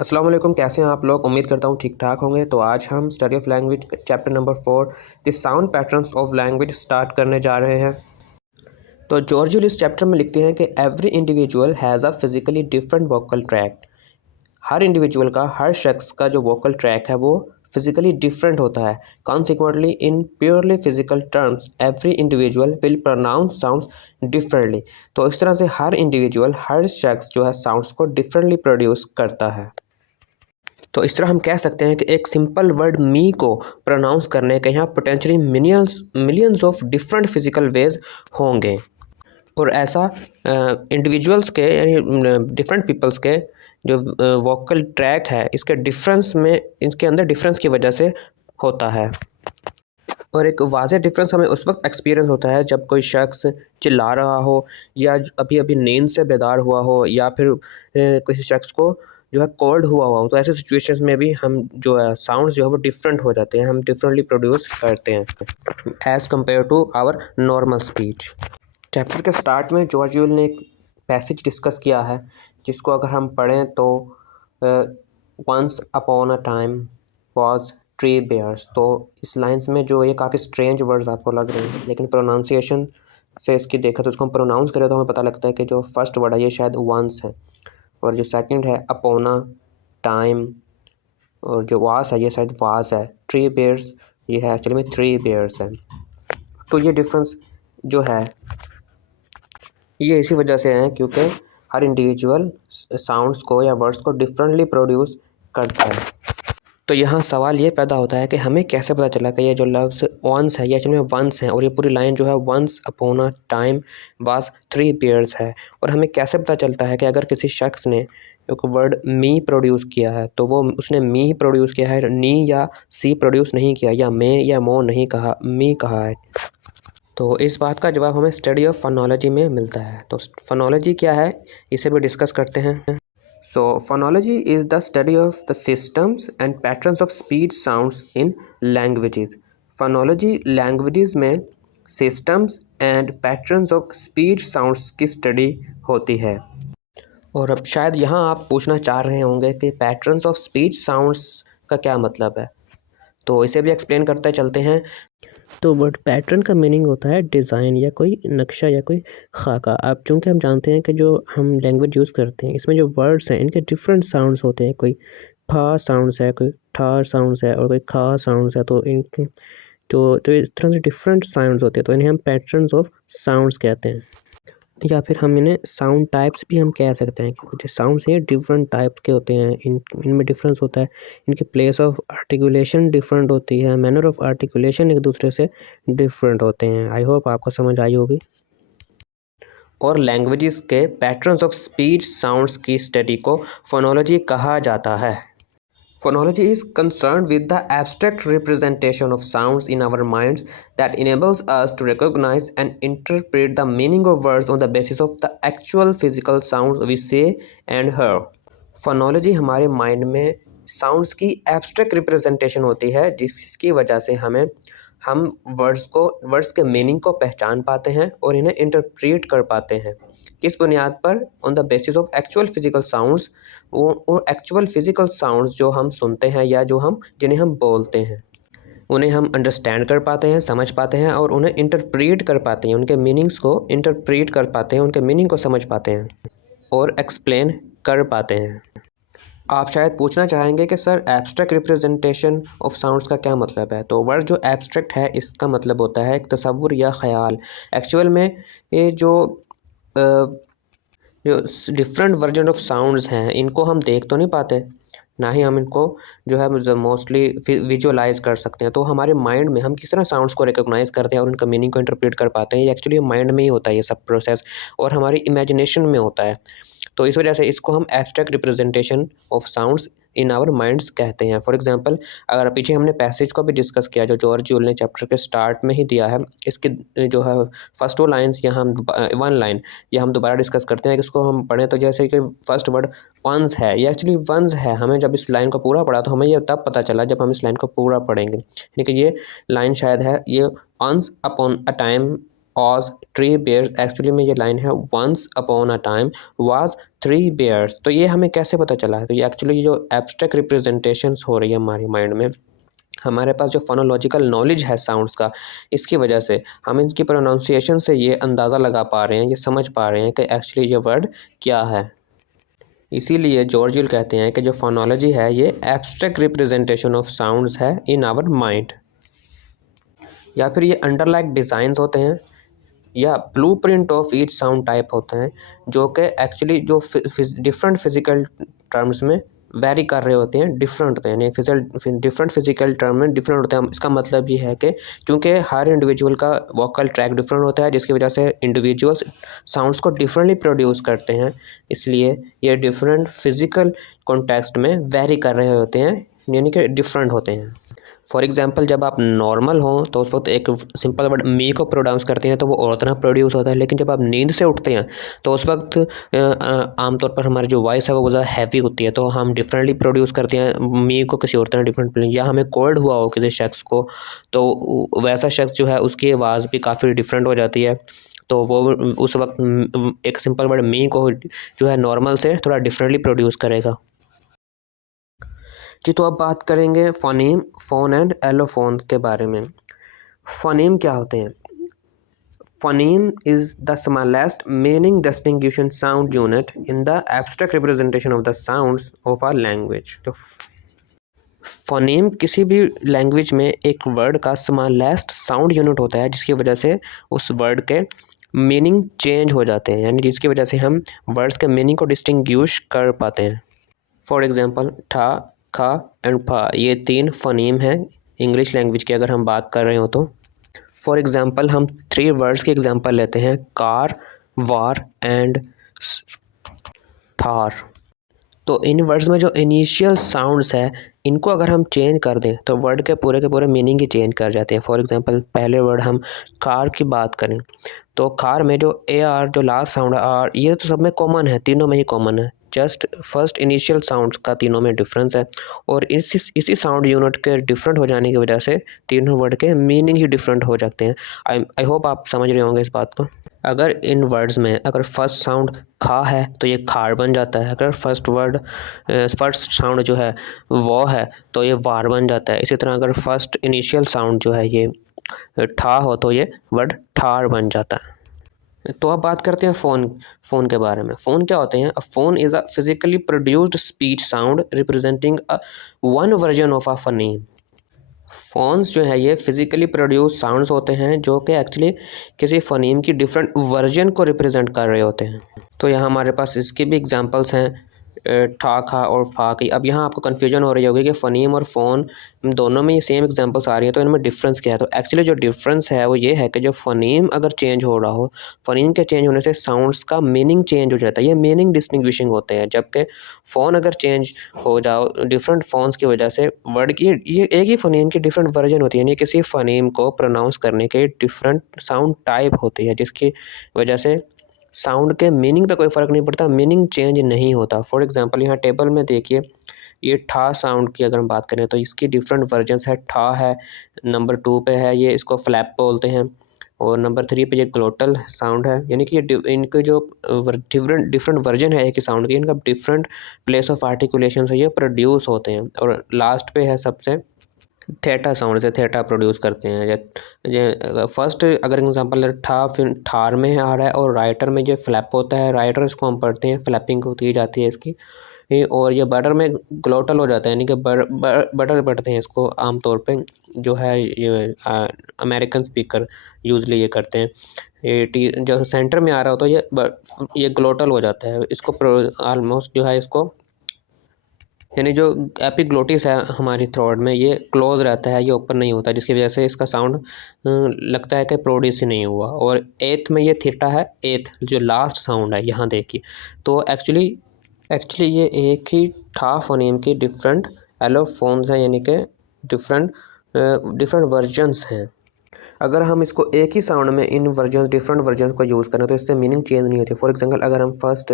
अस्सलाम वालेकुम, कैसे हैं आप लोग। उम्मीद करता हूँ ठीक ठाक होंगे। तो आज हम study of language chapter number 4 the sound patterns of language start करने जा रहे हैं। तो जॉर्ज इस चैप्टर में लिखते हैं कि every individual has a physically different vocal track. Her individual का, हर शख्स का जो वोकल ट्रैक है वो फिजिकली डिफरेंट होता है। Consequently in purely physical terms every individual will pronounce sounds differently. तो इस तरह से हर इंडिविजुअल, हर शख्स जो है साउंड्स को डिफरेंटली प्रोड्यूस करता है। तो इस तरह हम कह सकते हैं कि एक सिंपल वर्ड मी को प्रोनाउंस करने के यहाँ potentially millions of different physical ways होंगे। और ऐसा इंडिविजुअल्स के यानी डिफरेंट पीपल्स के जो वोकल ट्रैक है इसके डिफरेंस में, इसके अंदर डिफरेंस की वजह से होता है। और एक वाज़ेह डिफरेंस हमें उस वक्त एक्सपीरियंस होता है जब कोई शख्स चिल्ला रहा हो, या अभी अभी नींद से बेदार हुआ हो, या फिर किसी शख्स को जो है कोल्ड हुआ हो। तो ऐसे सिचुएशंस में भी हम जो है साउंड्स जो है वो डिफरेंट हो जाते हैं, हम डिफरेंटली प्रोड्यूस करते हैं as compared to our normal speech. Chapter के स्टार्ट में जॉर्ज यूल ने एक पैसेज डिस्कस किया है जिसको अगर हम पढ़ें तो once upon a time was tree bears. तो इस लाइंस में जो ये काफ़ी स्ट्रेंज वर्ड्स आपको लग रहे हैं, लेकिन प्रोनाउंसिएशन से इसकी देखा तो इसको हम प्रोनाउंस करें तो हमें पता लगता है कि जो फर्स्ट वर्ड है ये शायद वंस है, और जो सेकंड है अपोना टाइम, और जो वास है ये शायद वास है। ट्री बेयर्स ये है एक्चुअली में थ्री बेयर्स है। तो ये डिफरेंस जो है ये इसी वजह से है क्योंकि हर इंडिविजुअल साउंड्स को या वर्ड्स को डिफरेंटली प्रोड्यूस करता है। तो यहाँ सवाल ये पैदा होता है कि हमें कैसे पता चला कि ये जो लफ्ज़ वंस है ये एक्चुअली में वंस है, और ये पूरी लाइन जो है वंस अपॉन अ टाइम वास थ्री बेयर्स है। और हमें कैसे पता चलता है कि अगर किसी शख्स ने एक वर्ड मी प्रोड्यूस किया है तो वो उसने मी ही प्रोड्यूस किया है, नी या सी प्रोड्यूस नहीं किया, या मे या मो नहीं कहा, मी कहा है। तो इस बात का जवाब हमें स्टडी ऑफ फोनोलॉजी में मिलता है। तो फोनोलॉजी क्या है इसे भी डिस्कस करते हैं। So, phonology is the study of the systems and patterns of speech sounds in languages. Phonology languages में systems and patterns of speech sounds की study होती है। और अब शायद यहाँ आप पूछना चाह रहे होंगे कि patterns of speech sounds का क्या मतलब है, तो इसे भी एक्सप्लेन करते चलते हैं। तो वर्ड पैटर्न का मीनिंग होता है डिज़ाइन या कोई नक्शा या कोई खाका। अब चूँकि हम जानते हैं कि जो हम लैंग्वेज यूज़ करते हैं इसमें जो वर्ड्स हैं इनके डिफरेंट साउंड्स होते हैं, कोई फा साउंड्स है, कोई ठा साउंड्स है, और कोई खा साउंड्स है। तो इनके तो इस तरह से डिफरेंट साउंड्स होते हैं, तो इन्हें हम पैटर्न्स ऑफ साउंड्स कहते हैं, या फिर हम इन्हें साउंड टाइप्स भी हम कह सकते हैं कि कुछ साउंड्स हैं डिफरेंट टाइप के होते हैं, इनमें डिफरेंस होता है, इनके प्लेस ऑफ आर्टिकुलेशन डिफरेंट होती है, मैनर ऑफ आर्टिकुलेशन एक दूसरे से डिफरेंट होते हैं। आई होप आपको समझ आई होगी। और लैंग्वेजेस के पैटर्न्स ऑफ स्पीच साउंड्स की स्टडी को फोनोलॉजी कहा जाता है। Phonology is concerned with the abstract representation of sounds in our minds that enables us to recognize and interpret the meaning of words on the basis of the actual physical sounds we say and hear. Phonology हमारे mind में sounds की abstract representation होती है जिसकी वजह से हम words के मीनिंग को पहचान पाते हैं और इन्हें इंटरप्रेट कर पाते हैं। किस बुनियाद पर? On the basis of actual physical sounds. वो एक्चुअल फिजिकल साउंड्स जो हम सुनते हैं या जिन्हें हम बोलते हैं उन्हें हम अंडरस्टैंड कर पाते हैं, समझ पाते हैं, और उन्हें इंटरप्रेट कर पाते हैं, उनके मीनिंग्स को इंटरप्रेट कर पाते हैं, उनके मीनिंग को समझ पाते हैं और एक्सप्लेन कर पाते हैं। आप शायद पूछना चाहेंगे कि sir abstract representation of sounds का क्या मतलब है। तो वर्ड जो एब्स्ट्रैक्ट है इसका मतलब होता है एक तसव्वुर या ख्याल। एक्चुअल में ये जो डिफरेंट वर्जन ऑफ साउंड्स हैं इनको हम देख तो नहीं पाते, ना ही हम इनको जो है मोस्टली विजुअलाइज कर सकते हैं। तो हमारे माइंड में हम किस तरह साउंड्स को रिकॉग्नाइज करते हैं और उनका मीनिंग को इंटरप्रेट कर पाते हैं, ये एक्चुअली माइंड में ही होता है ये सब प्रोसेस, और हमारी इमेजिनेशन में होता है। तो इस वजह से इसको हम abstract representation of sounds in our minds कहते हैं। फॉर एग्जांपल अगर पीछे हमने पैसेज को भी डिस्कस किया जो जॉर्ज यूल ने चैप्टर के स्टार्ट में ही दिया है, इसके जो है फर्स्ट 2 लाइन्स या हम 1 लाइन या हम दोबारा डिस्कस करते हैं कि इसको हम पढ़ें। तो जैसे कि फर्स्ट वर्ड वंस है, ये एक्चुअली वंस है। हमें जब इस लाइन को पूरा पढ़ा तो हमें ये तब पता चला जब हम इस लाइन को पूरा पढ़ेंगे, यानी कि ये लाइन शायद है ये once upon a time was three bears, actually में ये लाइन है once upon a time was three bears। तो ये हमें कैसे पता चला है? तो ये एक्चुअली जो एब्स्ट्रैक्ट रिप्रेजेंटेशंस हो रही है हमारी माइंड में, हमारे पास जो फोनोलॉजिकल नॉलेज है साउंड्स का, इसकी वजह से हम इनकी प्रोनाउंसिएशन से ये अंदाज़ा लगा पा रहे हैं, ये समझ पा रहे हैं कि एक्चुअली ये वर्ड क्या है। इसीलिए जॉर्ज विल कहते हैं कि जो फोनोलॉजी है ये एब्स्ट्रैक्ट रिप्रेजेंटेशन ऑफ साउंड्स है इन आवर माइंड, या फिर ये अंडरलाइक डिज़ाइंस होते हैं या blueprint of each sound type होते हैं, जो कि एक्चुअली जो डिफरेंट फिजिकल टर्म्स में वेरी कर रहे होते हैं, डिफरेंट होते हैं, यानी डिफरेंट फिजिकल टर्म में डिफरेंट होते हैं। इसका मतलब ये है कि क्योंकि हर इंडिविजुअल का वोकल ट्रैक डिफरेंट होता है, जिसकी वजह से इंडिविजुअल्स साउंड्स को डिफरेंटली प्रोड्यूस करते हैं, इसलिए ये डिफरेंट फिजिकल कॉन्टेक्स्ट में वेरी कर रहे होते हैं, यानी कि डिफरेंट होते हैं। फॉर एग्जांपल जब आप नॉर्मल हों तो उस वक्त एक सिंपल वर्ड मी को प्रोनाउंस करते हैं तो वो और तरह प्रोड्यूस होता है, लेकिन जब आप नींद से उठते हैं तो उस वक्त आमतौर पर हमारी जो वॉइस है वो ज़्यादा हैवी होती है, तो हम डिफरेंटली प्रोड्यूस करते हैं मी को किसी और तरह डिफरेंट, या हमें कोल्ड हुआ हो किसी शख्स को तो वैसा शख्स जो है उसकी आवाज़ भी काफ़ी डिफरेंट हो जाती है, तो वो उस वक्त एक सिंपल वर्ड मी को जो है नॉर्मल से थोड़ा डिफरेंटली प्रोड्यूस करेगा। जी, तो अब बात करेंगे फ़ोनीम, फ़ोन एंड एलोफ़ोन्स के बारे में। फ़ोनीम क्या होते हैं? Phoneme is the smallest meaning distinguishing sound unit in the abstract representation of the sounds of our language. तो फ़ोनीम किसी भी लैंग्वेज में एक वर्ड का स्मॉलेस्ट साउंड यूनिट होता है, जिसकी वजह से उस वर्ड के मीनिंग चेंज हो जाते हैं, यानी जिसकी वजह से हम वर्ड्स के मीनिंग को डिस्टिंग्विश कर पाते हैं। फॉर एग्ज़ाम्पल ठा, खा एंड फा, ये 3 फ़ोनीम हैं इंग्लिश लैंग्वेज की अगर हम बात कर रहे हो तो। फॉर एग्ज़ाम्पल हम 3 वर्ड्स की एग्ज़ाम्पल लेते हैं, कार, वार एंड ठार। तो इन वर्ड्स में जो इनिशियल साउंड्स है इनको अगर हम चेंज कर दें तो वर्ड के पूरे मीनिंग ही चेंज कर जाते हैं। फॉर एग्ज़ाम्पल पहले वर्ड हम कार की बात करें तो कार में जो ए आर जो लास्ट साउंड है आर, ये तो सब में कॉमन है, तीनों में ही कॉमन है, जस्ट फर्स्ट इनिशियल साउंड्स का तीनों में डिफरेंस है, और इसी साउंड यूनिट के डिफरेंट हो जाने की वजह से तीनों वर्ड के मीनिंग ही डिफरेंट हो जाते हैं। आई होप आप समझ रहे होंगे इस बात को। अगर इन वर्ड्स में अगर फर्स्ट साउंड खा है तो ये खार बन जाता है, अगर फर्स्ट साउंड जो है वो है तो ये वार बन जाता है। इसी तरह अगर फर्स्ट इनिशियल साउंड जो है ये ठा हो तो ये वर्ड ठार बन जाता है। तो अब बात करते हैं फ़ोन के बारे में। फ़ोन क्या होते हैं? A phone is a physically produced speech sound representing one version of a phoneme. Phones जो है ये फिज़िकली प्रोड्यूस साउंड्स होते हैं जो कि एक्चुअली किसी फ़ोनीम की डिफरेंट वर्जन को रिप्रेजेंट कर रहे होते हैं। तो यहाँ हमारे पास इसके भी एग्जांपल्स हैं, ठा, खा और फा की। अब यहाँ आपको कन्फ्यूजन हो रही होगी कि फ़ोनीम और फ़ोन दोनों में ये सेम एग्जांपल्स आ रही हैं, तो इनमें डिफरेंस क्या है? तो एक्चुअली जो डिफरेंस है वो ये है कि जो फ़ोनीम अगर चेंज हो रहा हो, फ़ोनीम के चेंज होने से साउंड्स का मीनिंग चेंज हो जाता है, ये मीनिंग डिस्टिंग्विशिंग होते हैं, जबकि फ़ोन अगर चेंज हो जाओ डिफरेंट फ़ोन्स की वजह से वर्ड की ये एक ही फ़ोनीम की डिफरेंट वर्जन होती है, यानी किसी फ़ोनीम को प्रोनाउंस करने के डिफरेंट साउंड टाइप होती है, जिसकी वजह से साउंड के मीनिंग पे कोई फ़र्क नहीं पड़ता, मीनिंग चेंज नहीं होता। फॉर एग्ज़ाम्पल यहाँ टेबल में देखिए, ये ठा साउंड की अगर हम बात करें तो इसकी डिफरेंट वर्जन्स है। ठा है नंबर 2 पे है, ये इसको फ्लैप बोलते हैं, और नंबर 3 पे ये ग्लोटल साउंड है, यानी कि ये इनके जो डिफरेंट वर्जन है एक ही साउंड की, इनका डिफरेंट प्लेस ऑफ आर्टिकुलेशन से ये प्रोड्यूस होते हैं। और लास्ट पे है सबसे थेटा साउंड से थेटा प्रोड्यूस करते हैं। ये फर्स्ट अगर एग्जांपल ठा फिर ठार में आ रहा है और राइटर में जो फ्लैप होता है, राइटर इसको हम पढ़ते हैं, फ्लैपिंग होती जाती है इसकी, और ये बटर में ग्लोटल हो जाता है, यानी कि बटर पढ़ते हैं इसको आमतौर पे, जो है ये अमेरिकन स्पीकर यूजली ये करते हैं। ये टी जो सेंटर में आ रहा हो तो ये ग्लोटल हो जाता है, इसको ऑलमोस्ट जो है इसको, यानी जो एपिग्लोटिस है हमारी थ्रोट में ये क्लोज रहता है, ये ओपन नहीं होता, जिसकी वजह से इसका साउंड लगता है कि प्रोड्यूस ही नहीं हुआ। और एथ में ये थीटा है, एथ जो लास्ट साउंड है यहाँ देखिए, तो एक्चुअली ये एक ही ठा फोनेम की डिफरेंट एलोफोन्स हैं, यानी कि डिफरेंट वर्जन्स हैं। अगर हम इसको एक ही साउंड में इन डिफरेंट वर्जन्स को यूज़ करें तो इससे मीनिंग चेंज नहीं होती। फॉर एग्जांपल अगर हम फर्स्ट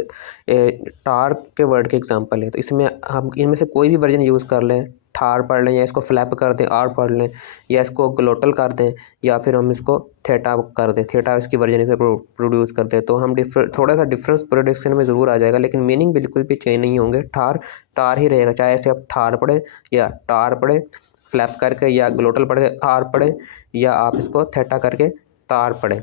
टार के वर्ड के एग्जांपल है तो इसमें हम इनमें से कोई भी वर्जन यूज़ कर लें, ठार पढ़ लें, या इसको फ्लैप कर दें आर पढ़ लें, या इसको ग्लोटल कर दें, या फिर हम इसको थेटा कर दें, थेटा इसकी वर्जन इसे प्रोड्यूस कर दें, तो हम थोड़ा सा डिफरेंस प्रोडक्शन में ज़रूर आ जाएगा, लेकिन मीनिंग बिल्कुल भी चेंज नहीं होंगे। ठार टार ही रहेगा, चाहे इसे आप ठार पढ़े या टार पढ़े फ्लैप करके, या ग्लोटल पढ़ के आर पढ़े, या आप इसको थेटा करके तार पढ़े,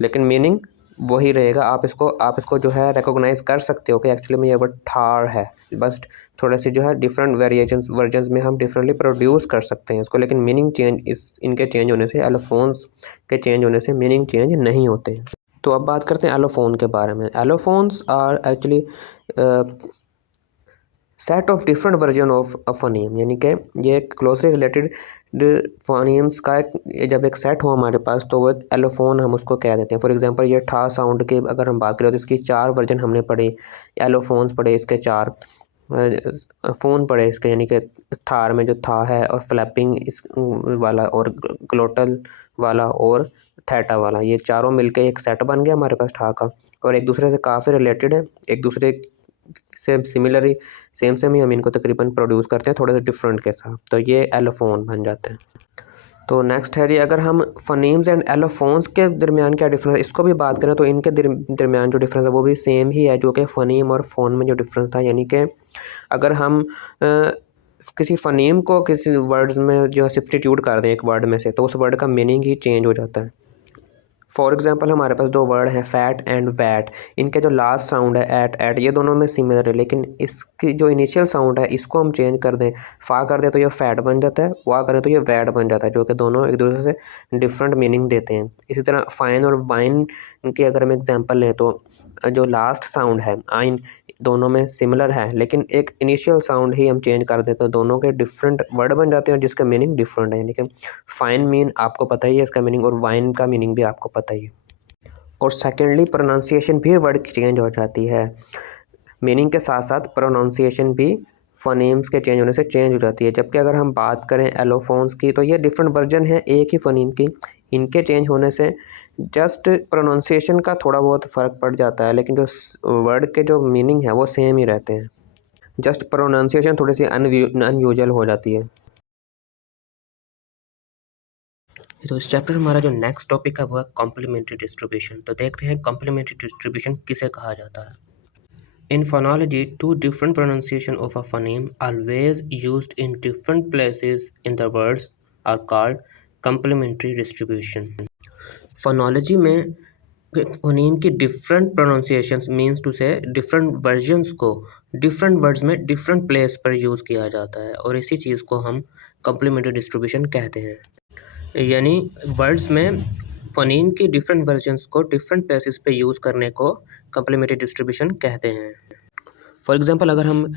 लेकिन मीनिंग वही रहेगा। आप इसको जो है रिकॉग्नाइज कर सकते हो कि एक्चुअली में ये वर्ड ठार है, बस थोड़े से जो है डिफरेंट वेरिएशंस वर्जन्स में हम डिफरेंटली प्रोड्यूस कर सकते हैं इसको, लेकिन मीनिंग चेंज इनके चेंज होने से, एलोफोन्स के चेंज होने से मीनिंग चेंज नहीं होते हैं। तो अब बात करते हैं एलोफोन के बारे में। Allophones are actually set of different version of a phoneme, यानी कि ये एक क्लोजली रिलेटेड फोनीम्स का जब एक सेट हो हमारे पास, तो वो एक एलोफोन हम उसको कह देते हैं। फॉर एग्जांपल ये ठा साउंड के अगर हम बात करें तो इसकी 4 वर्जन हमने पढ़े, एलोफोन्स पढ़े इसके 4, फ़ोन पढ़े इसके, यानी कि ठार में जो था है, और फ्लैपिंग इस वाला, और ग्लोटल वाला, और थेटा वाला, ये चारों मिलके एक सेट बन गया हमारे पास ठा का, और एक दूसरे से काफ़ी रिलेटेड है, एक दूसरे से सिमिलर ही सेम ही हम इनको तकरीबन प्रोड्यूस करते हैं थोड़े से डिफरेंट के साथ, तो ये एलोफोन बन जाते हैं। तो नेक्स्ट है जी, अगर हम फ़नीम्स एंड एलोफोन्स के दरमियान क्या डिफरेंस, इसको भी बात करें तो इनके दरमियान जो डिफरेंस है वो भी सेम ही है जो कि फ़नीम और फ़ोन में जो डिफरेंस था, यानी कि अगर हम किसी फ़नीम को किसी वर्ड्स में जो सब्स्टिट्यूट कर दें एक वर्ड में से, तो उस वर्ड का मीनिंग ही चेंज हो जाता है। फॉर एग्जांपल हमारे पास 2 वर्ड हैं फैट एंड वैट, इनके जो लास्ट साउंड है एट ये दोनों में सिमिलर है, लेकिन इसकी जो इनिशियल साउंड है इसको हम चेंज कर दें, फा कर दें तो ये फैट बन जाता है, वाह करें तो ये वैट बन जाता है, जो कि दोनों एक दूसरे से डिफरेंट मीनिंग देते हैं। इसी तरह फाइन और वाइन की अगर हम एग्जांपल लें, तो जो लास्ट साउंड है आइन, दोनों में सिमिलर है, लेकिन एक इनिशियल साउंड ही हम चेंज कर दें तो दोनों के डिफरेंट वर्ड बन जाते हैं, जिसका मीनिंग डिफरेंट है। यानी कि फाइन मीन आपको पता ही है इसका मीनिंग, और वाइन का मीनिंग भी आपको पता ही है। और सेकेंडली प्रोनाउंसिएशन भी वर्ड की चेंज हो जाती है, मीनिंग के साथ साथ प्रोनाउंसिएशन भी फ़नीम्स के चेंज होने से चेंज हो जाती है। जबकि अगर हम बात करें एलोफोन्स की, तो ये डिफरेंट वर्जन है एक ही फ़नीम की, इनके चेंज होने से जस्ट प्रोनाउंसिएशन का थोड़ा बहुत फ़र्क पड़ जाता है, लेकिन जो वर्ड के जो मीनिंग है वो सेम ही रहते हैं, जस्ट प्रोनाउंसिएशन थोड़ी सी अनयूजुअल हो जाती है। तो इस चैप्टर में हमारा जो नेक्स्ट टॉपिक है वो है कॉम्प्लीमेंट्री डिस्ट्रीब्यूशन। तो देखते हैं कॉम्प्लीमेंट्री डिस्ट्रीब्यूशन किसे कहा जाता है। In phonology, 2 different pronunciation of a phoneme always used in different places in the words are called complementary distribution. Phonology में फोनीम की डिफरेंट प्रोनाउंसिएशंस मीन्स टू से डिफरेंट वर्जन्स को डिफरेंट वर्ड्स में different place पर use किया जाता है, और इसी चीज़ को हम कॉम्प्लीमेंट्री डिस्ट्रीब्यूशन कहते हैं। यानी वर्ड्स में फ़नीम की डिफरेंट वर्जन्स को डिफरेंट प्लेसेस पे यूज़ करने को कॉम्प्लीमेंट्री डिस्ट्रीब्यूशन कहते हैं। फॉर एग्जांपल अगर हम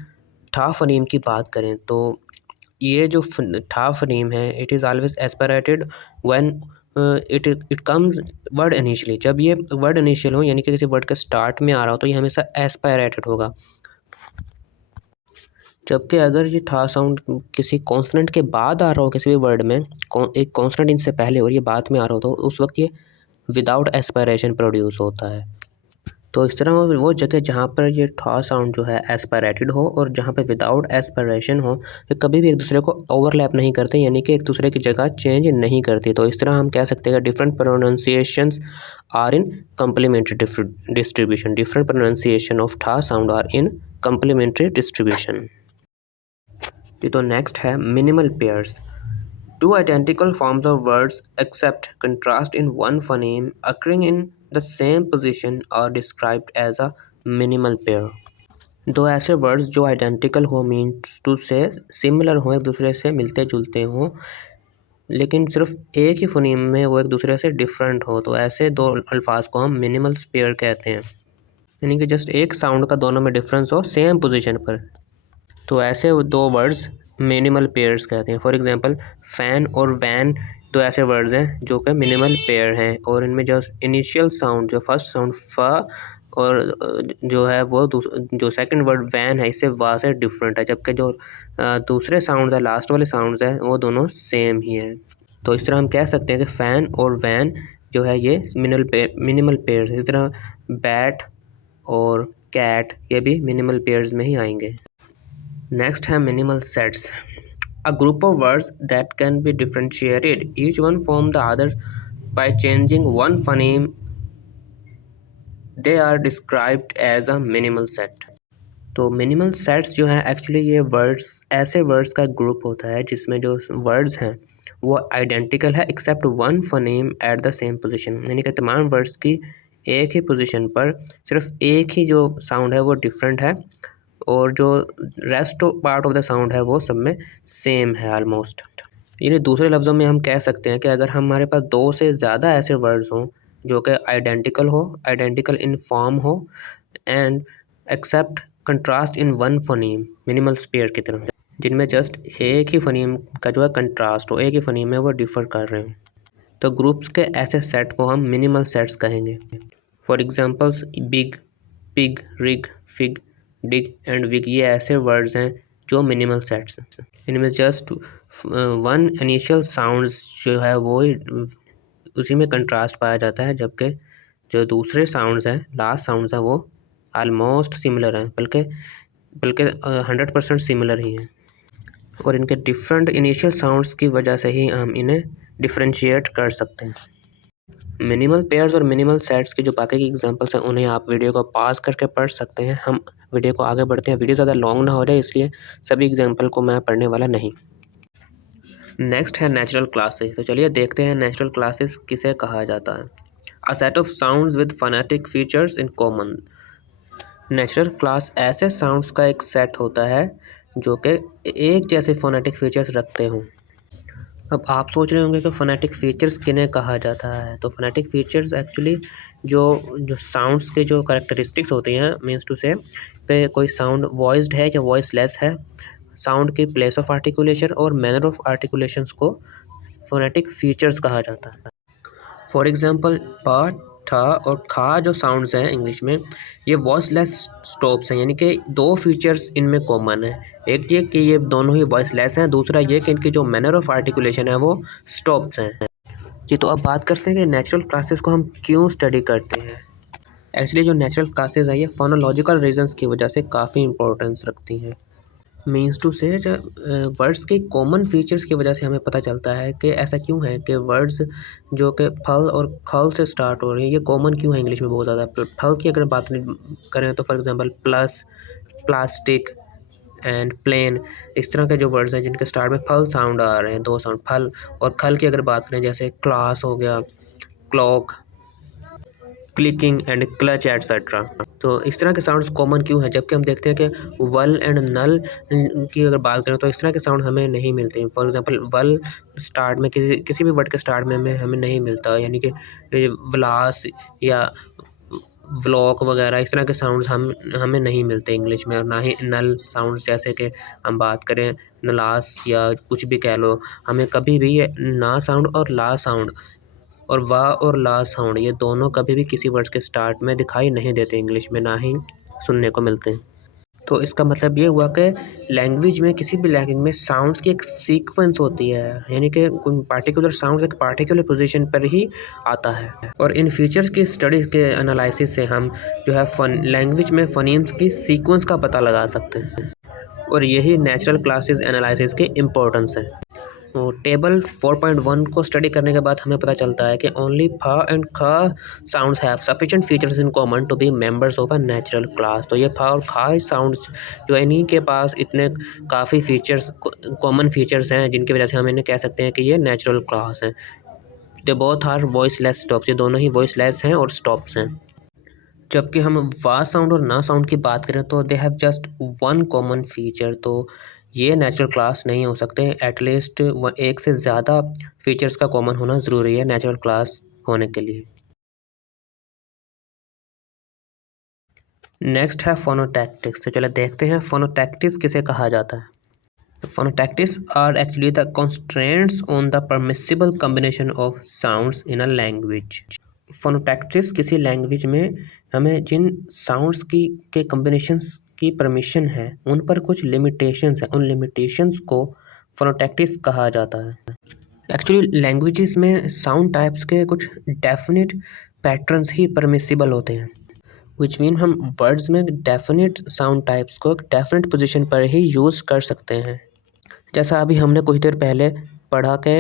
ठा फ़नीम की बात करें, तो ये जो ठा फ़नीम है it is always aspirated when it comes word initially. जब ये वर्ड इनिशियल हो, यानी कि किसी वर्ड के स्टार्ट में आ रहा हो, तो ये हमेशा एस्पिरेटेड होगा। जबकि अगर ये ठा साउंड किसी कॉन्सोनेंट के बाद आ रहा हो किसी भी वर्ड में, एक कॉन्सोनेंट इनसे पहले और ये बाद में आ रहा हो, तो उस वक्त ये विदाउट एस्पिरेशन प्रोड्यूस होता है। तो इस तरह वो जगह जहाँ पर ये ठा साउंड जो है एस्पिरेटेड हो और जहाँ पे विदाउट एस्पिरेशन हो, ये कभी भी एक दूसरे को ओवरलैप नहीं करते, यानी कि एक दूसरे की जगह चेंज नहीं करती। तो इस तरह हम कह सकते हैं different pronunciations are in complementary distribution. Different pronunciation of ठा sound are in complementary distribution. तो नेक्स्ट है minimal pairs. Two identical forms of words except contrast in one phoneme occurring in the same position are described as a minimal pair. दो ऐसे words जो identical हो means to से similar हो, एक दूसरे से मिलते जुलते हों, लेकिन सिर्फ एक ही फोनीम में वो एक दूसरे से डिफरेंट हो, तो ऐसे दो अल्फाज को हम मिनिमल पेयर कहते हैं। यानी कि जस्ट एक साउंड का दोनों में डिफरेंस हो सेम पोजीशन पर, तो ऐसे दो वर्ड्स मिनिमल पेयर्स कहते हैं। फॉर एग्जांपल फ़ैन और वैन दो ऐसे वर्ड्स हैं जो कि मिनिमल पेयर हैं, और इनमें जो इनिशियल साउंड जो फर्स्ट साउंड फ और जो है वो जो सेकंड वर्ड वैन है इससे वा से डिफरेंट है, जबकि जो दूसरे साउंड है लास्ट वाले साउंड्स हैं वो दोनों सेम ही हैं। तो इस तरह हम कह सकते हैं कि फ़ैन और वैन जो है ये मिनिमल पेयर्स। इसी तरह बैट और कैट ये भी मिनिमल पेयर्स में ही आएंगे। नेक्स्ट है minimal sets, a group of words that can be differentiated, each one from the other by changing one phoneme. They are described as a minimal set. तो minimal sets जो है actually ये words ऐसे words का group होता है जिसमें जो वर्ड्स हैं वो आइडेंटिकल है except one phoneme at the same position, यानी कि तमाम वर्ड्स की एक ही पोजीशन पर सिर्फ एक ही जो साउंड है वो डिफरेंट है और जो rest part of the sound है वो सब में सेम है ऑलमोस्ट। यानी दूसरे लफ्ज़ों में हम कह सकते हैं कि अगर हमारे पास दो से ज़्यादा ऐसे वर्ड्स हों जो कि आइडेंटिकल इन फॉर्म हो and except contrast in one phoneme, minimal pair की तरह, जिनमें जस्ट एक ही फनीम का जो है कंट्रास्ट हो, एक ही फनीम में वो डिफ़र कर रहे हो, तो ग्रुप्स के ऐसे सेट को हम मिनिमल सेट्स कहेंगे। For examples big, pig, rig, fig, dig and wig, ये ऐसे वर्ड्स हैं जो मिनिमल सेट्स हैं। इनमें जस्ट वन इनिशियल साउंड्स जो है वो उसी में कंट्रास्ट पाया जाता है, जबकि जो दूसरे साउंड्स हैं, लास्ट साउंड्स हैं, वो ऑलमोस्ट सिमिलर हैं, बल्कि 100% सिमिलर ही हैं और इनके डिफरेंट इनिशियल साउंड्स की वजह से ही हम इन्हें डिफरेंशिएट कर सकते हैं। मिनिमल पेयर्स और मिनिमल सेट्स की जो बाकी की एग्जांपल्स हैं उन्हें आप वीडियो को पॉज करके पढ़ सकते हैं। हम वीडियो को आगे बढ़ते हैं, वीडियो ज़्यादा लॉन्ग ना हो जाए इसलिए सभी एग्जांपल को मैं पढ़ने वाला नहीं। नेक्स्ट है नेचुरल क्लासेस। तो चलिए देखते हैं नेचुरल क्लासेस किसे कहा जाता है। A set of sounds with phonetic features in common. Natural class ऐसे साउंड्स का एक सेट होता है जो कि एक जैसे फोनेटिक फीचर्स रखते हों। अब आप सोच रहे होंगे कि फोनेटिक फीचर्स किन्हें कहा जाता है। तो फोनेटिक फीचर्स एक्चुअली जो साउंड्स के जो कैरेक्टरिस्टिक्स होती हैं, मीन्स टू से पे कोई साउंड वॉइस्ड है या वॉइसलेस है, साउंड की प्लेस ऑफ आर्टिकुलेशन और मैनर ऑफ आर्टिकुलेशंस को फोनेटिक फीचर्स कहा जाता है। फॉर एग्जांपल प, ठ और खा जो साउंड्स हैं इंग्लिश में, ये वॉइसलेस स्टॉप्स हैं, यानी कि दो फीचर्स इनमें कॉमन है। एक ये कि ये दोनों ही वॉइसलेस हैं, दूसरा ये कि इनकी जो मैनर ऑफ आर्टिकुलेशन है वो स्टॉप्स हैं। जी, तो अब बात करते हैं कि नेचुरल क्लासेस को हम क्यों स्टडी करते हैं। एक्चुअली जो नेचुरल क्लासेस है ये फोनोलॉजिकल रीजंस की वजह से काफ़ी इंपॉर्टेंस रखती हैं। मीन्स टू से वर्ड्स के कॉमन फीचर्स की वजह से हमें पता चलता है कि ऐसा क्यों है कि वर्ड्स जो कि फल और खल से स्टार्ट हो रहे हैं ये कॉमन क्यों है इंग्लिश में बहुत ज़्यादा। फल की अगर बात करें तो for example plus, plastic and plane, इस तरह के जो वर्ड्स हैं जिनके स्टार्ट में फल साउंड आ रहे हैं, दो साउंड फल। और खल की अगर बात करें जैसे क्लास हो गया, clock, clicking and clutch etcetera. तो इस तरह के साउंड्स कॉमन क्यों हैं, जबकि हम देखते हैं कि वल एंड नल की अगर बात करें तो इस तरह के साउंड हमें नहीं मिलते हैं। फॉर एग्जांपल वल स्टार्ट में किसी भी वर्ड के स्टार्ट में हमें नहीं मिलता, यानी कि व्लास या व्लॉक वगैरह इस तरह के साउंड्स हमें नहीं मिलते इंग्लिश में। और ना ही नल साउंड्स, जैसे कि हम बात करें नलास या कुछ भी कह लो, हमें कभी भी ये ना साउंड और ला साउंड और वाह और ला साउंड ये दोनों कभी भी किसी वर्ड के स्टार्ट में दिखाई नहीं देते इंग्लिश में, ना ही सुनने को मिलते हैं। तो इसका मतलब ये हुआ कि लैंग्वेज में, किसी भी लैंग्वेज में साउंड्स की एक सीक्वेंस होती है, यानी कि कोई पार्टिकुलर साउंड एक पार्टिकुलर पोजीशन पर ही आता है। और इन फीचर्स की स्टडी के एनालिसिस से हम जो है लैंग्वेज में फोनीम्स की सीक्वेंस का पता लगा सकते हैं और यही नेचुरल क्लासेस एनालिसिस की इम्पोर्टेंस है। टेबल 4.1 को स्टडी करने के बाद हमें पता चलता है कि ओनली फ एंड ख sounds have sufficient features in common to be members of a natural class. तो ये फ और ख साउंड्स जो इन्हीं के पास इतने काफ़ी फीचर्स, कॉमन फीचर्स हैं जिनकी वजह से हम इन्हें कह सकते हैं कि ये नेचुरल क्लास हैं। They both are voiceless stops, ये दोनों ही वॉइसलेस हैं और स्टॉप्स हैं। जबकि हम वा साउंड और ना साउंड की बात करें तो they have just one common feature, तो ये नेचुरल क्लास नहीं हो सकते। एटलीस्ट एक से ज़्यादा फीचर्स का कॉमन होना ज़रूरी है नेचुरल क्लास होने के लिए। नेक्स्ट है फोनोटैक्टिक्स। तो चलो देखते हैं फोनोटैक्टिक्स किसे कहा जाता है। Phonotactics are actually the constraints on the permissible combination of sounds in a language. Phonotactics किसी लैंग्वेज में हमें जिन साउंड्स के कॉम्बिनेशंस की परमिशन है उन पर कुछ लिमिटेशंस हैं, उन लिमिटेशंस को फोनोटैक्टिक्स कहा जाता है। एक्चुअली लैंग्वेजेस में साउंड टाइप्स के कुछ डेफिनेट पैटर्न्स ही परमिसिबल होते हैं। विच मीन हम वर्ड्स में डेफिनेट साउंड टाइप्स को डेफिनेट पोजीशन पर ही यूज़ कर सकते हैं। जैसा अभी हमने कुछ देर पहले पढ़ा के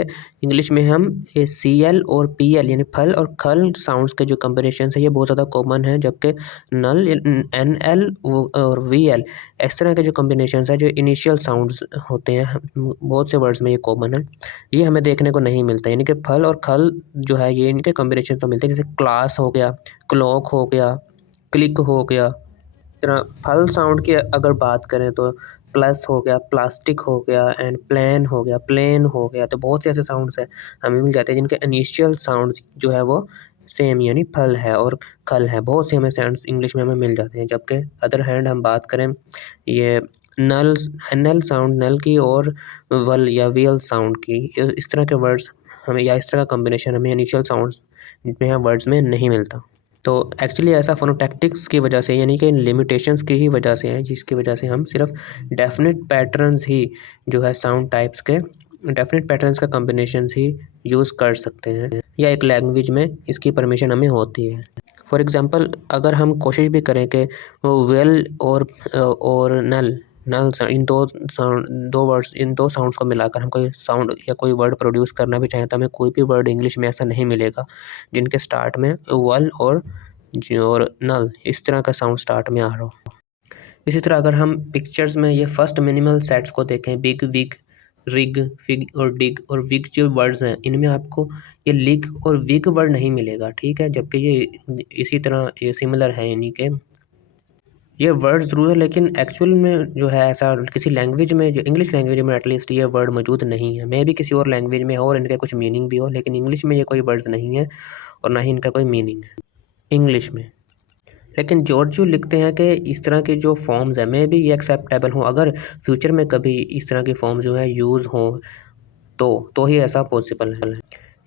इंग्लिश में हम सी एल और पी एल यानी फल और खल साउंड्स के जो कॉम्बिनेशन है ये बहुत ज़्यादा कॉमन है, जबकि नल, एन एल और वी एल इस तरह के जो कॉम्बिनेशन है जो इनिशियल साउंड्स होते हैं बहुत से वर्ड्स में ये कॉमन है, ये हमें देखने को नहीं मिलता। यानी कि फल और खल जो है ये इनके कॉम्बिनेशन तो मिलते हैं, जैसे क्लास हो गया, क्लॉक हो गया, क्लिक हो गया। तरह फल साउंड की अगर बात करें तो प्लस हो गया, प्लास्टिक हो गया एंड प्लेन हो गया, प्लेन हो गया। तो बहुत से ऐसे साउंड्स हैं हमें मिल जाते हैं जिनके इनिशियल साउंड्स जो है वो सेम यानी फल है और खल है। बहुत से हमें साउंड्स इंग्लिश में हमें मिल जाते हैं। जबकि अदर हैंड हम बात करें ये नल, नल साउंड नल की और वल या वील साउंड की, इस तरह के वर्ड्स हमें या इस तरह का कॉम्बिनेशन हमें इनिशियल साउंड्स में वर्ड्स में नहीं मिलता। तो एक्चुअली ऐसा फोनोटैक्टिक्स की वजह से यानी कि लिमिटेशंस की ही वजह से है, जिसकी वजह से हम सिर्फ डेफिनेट पैटर्न्स ही जो है साउंड टाइप्स के डेफिनेट पैटर्न्स का कॉम्बिनेशंस ही यूज़ कर सकते हैं, या एक लैंग्वेज में इसकी परमिशन हमें होती है। फॉर एग्ज़ाम्पल अगर हम कोशिश भी करें कि वेल और नल नल इन दो वर्ड्स इन दो साउंड्स को मिलाकर हम कोई साउंड या कोई वर्ड प्रोड्यूस करना भी चाहें तो हमें कोई भी वर्ड इंग्लिश में ऐसा नहीं मिलेगा जिनके स्टार्ट में वल और नल इस तरह का साउंड स्टार्ट में आ रहा हो। इसी तरह अगर हम पिक्चर्स में ये फर्स्ट मिनिमल सेट्स को देखें, बिग, विग, रिग, फिग और डिग और विग जो वर्ड्स हैं इनमें आपको ये लिग और विग वर्ड नहीं मिलेगा, ठीक है। जबकि ये इसी तरह ये सिमिलर है, यानी कि ये वर्ड ज़रूर है लेकिन एक्चुअल में जो है ऐसा किसी लैंग्वेज में, जो इंग्लिश लैंग्वेज में एटलीस्ट ये वर्ड मौजूद नहीं है। मे भी किसी और लैंग्वेज में हो और इनका कुछ मीनिंग भी हो, लेकिन इंग्लिश में ये कोई वर्ड्स नहीं है और ना ही इनका कोई मीनिंग है इंग्लिश में। लेकिन जॉर्जियो लिखते हैं कि इस तरह की जो फॉर्म्स है मे भी ये एक्सेप्टेबल हों, अगर फ्यूचर में कभी इस तरह की फॉर्म जो है यूज़ हों तो ही ऐसा पॉसिबल है।